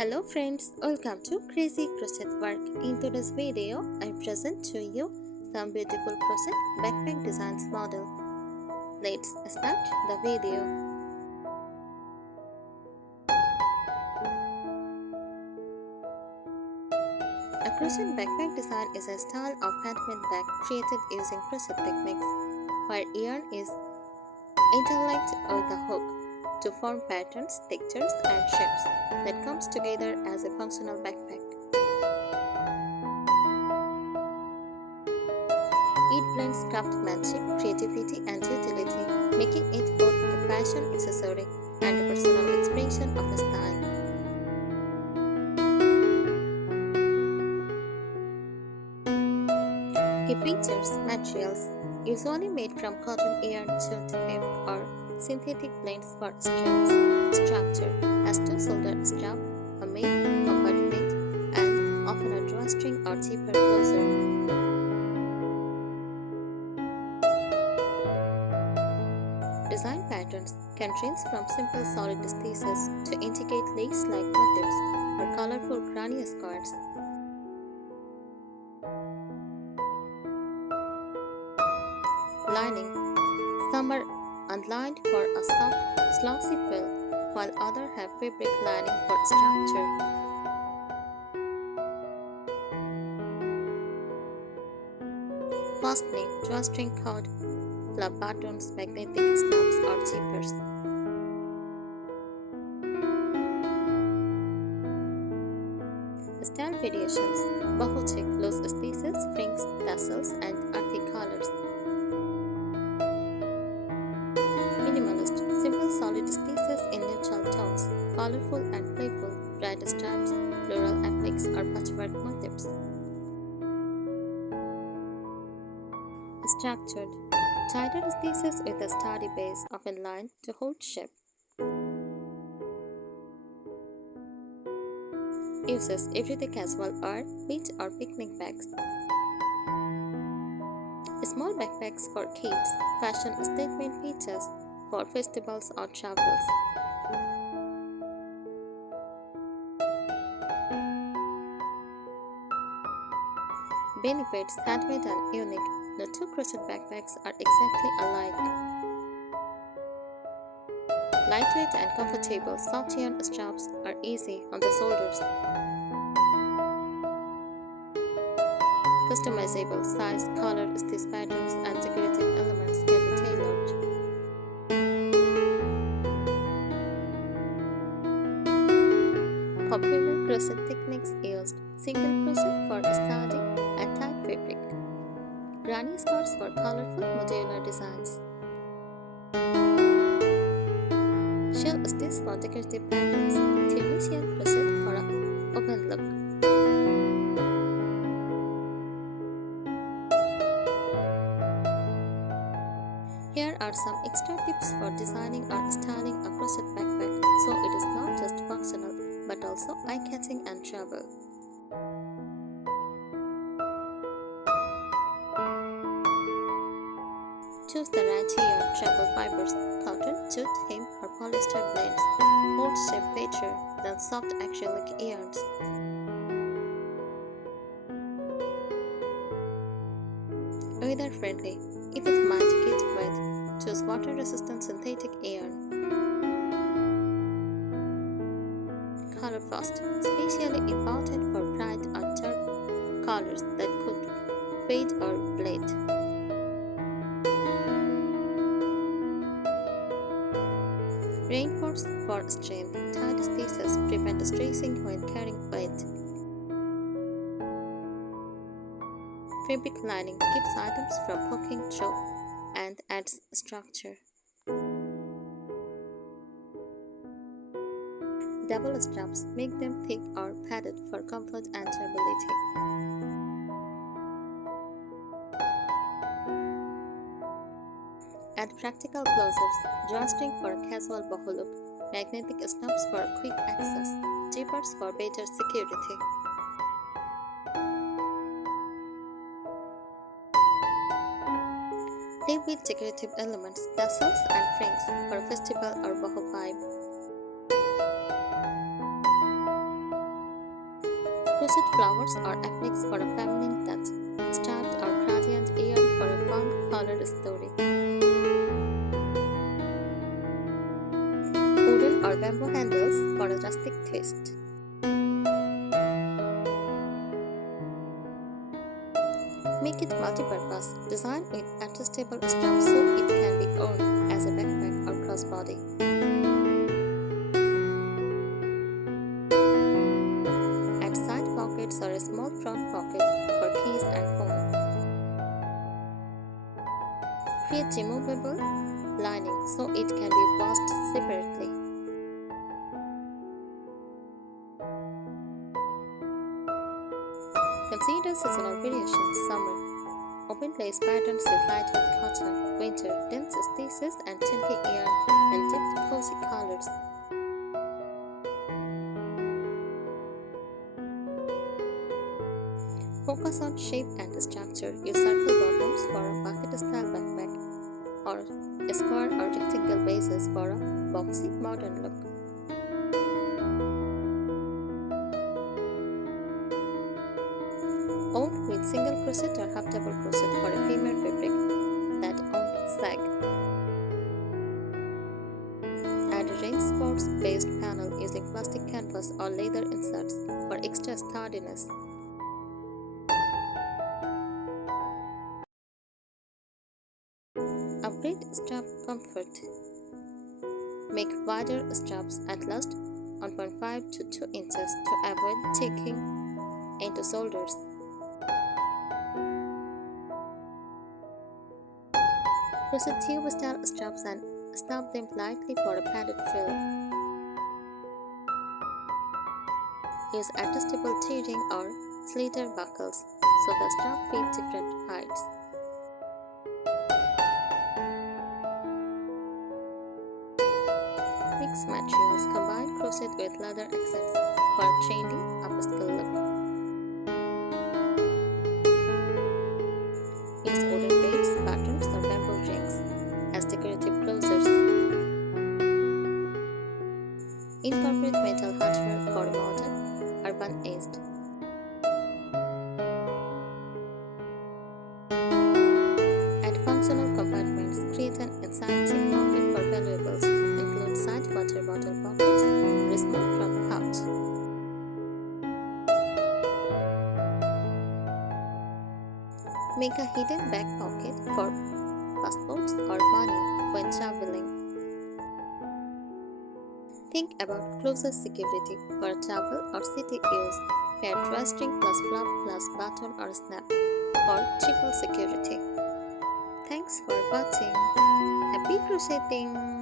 Hello friends, welcome to Crazy Crochet Work. In today's video, I present to you some beautiful crochet backpack designs model. Let's start the video. A crochet backpack design is a style of handmade bag created using crochet techniques, where yarn is interlinked with a hook to form patterns, textures, and shapes that comes together as a functional backpack. It blends craftsmanship, creativity, and utility, making it both a fashion accessory and a personal expression of a style. Key features: materials usually made from cotton, yarn, jute, hemp, or synthetic blends for strings. Structure has two shoulder strap, a main compartment, and often a drawstring or zipper closer. Design patterns can range from simple solid stitches to intricate lace-like motifs or colorful granny squares. Lining: some are unlined for a soft, slossy feel, while others have fabric lining for structure. Fastening: drawstring cord, flap buttons, magnetic snaps, or zippers. Style variations: boho check, loose stitches, frings, tassels, and earthy colors. Minimalist: simple solid stitches in neutral tones, colorful and playful, bright stripes, floral appliques, or patchwork motifs. Structured: tighter stitches with a sturdy base, often lined to hold shape. Uses: everyday casual or beach or picnic bags. Small backpacks for kids, fashion statement pieces for festivals or travels. Benefits: handmade and unique. No two crochet backpacks are exactly alike. Lightweight and comfortable, soft yarn straps are easy on the shoulders. Customizable: size, color, stitch patterns, and decorative elements can be tailored. Popular crochet techniques used: single crochet for starting and tight fabric, granny squares for colorful modular designs, shell stitch for decorative patterns, Tunisian crochet for an open look. Here are some extra tips for designing or styling a crochet backpack so it is not just functional but also eye-catching and travel. Choose the right yarn, travel fibers, cotton, jute, hemp, or polyester blends. Hold shape better than soft acrylic yarns. Weather friendly: if it might get wet, choose water-resistant synthetic yarn. Color fast: specially important for bright or dark colors that could fade or bleed. Reinforce for strength: tight stitches prevent stressing when carrying weight. Fabric lining keeps items from poking through and adds structure. Double straps make them thick or padded for comfort and durability. Add practical closures: drawstring for a casual boho look, magnetic snaps for quick access, zippers for better security. Play with decorative elements, tassels, and frings for a festival or boho vibe. Crochet flowers or appliques for a feminine touch. Striped or gradient yarn for a fun color story. Wooden or bamboo handles for a rustic twist. Make it multi-purpose. Design with adjustable straps so it can be worn as a backpack or crossbody. Add side pockets or a small front pocket for keys and phone. Create removable lining so it can be washed separately. Consider seasonal variations. Summer. Open lace patterns with lightweight cotton. Winter. Dense stitches and chunky yarn and deep cozy colors. Focus on shape and structure. Use circle bottoms for a bucket-style backpack or a square or rectangle bases for a boxy modern look. Owned with single crochet or half double crochet for a female fabric that won't sag. Add a reinforced based panel using plastic canvas or leather inserts for extra sturdiness. Upgrade strap comfort. Make wider straps at least 1.5 to 2 inches to avoid taking into shoulders. Crochet tube-style straps and snap them lightly for a padded feel. Use adjustable T-ring or sliotar buckles so the strap fits different heights. Mix materials. Combine crochet with leather accents for a trendy upscale look. Use wooden beads, buttons, or bamboo rings as decorative closures. Incorporate metal hardware for modern, urban-aged. Add functional compartments. Create an inside zip pocket for valuables. Include side water bottle pockets or a small front pouch. Make a hidden back pocket for passports or money when traveling. Think about closer security for travel or city use. Pair drawstring plus flap plus button or snap for triple security. Thanks for watching. Happy crocheting!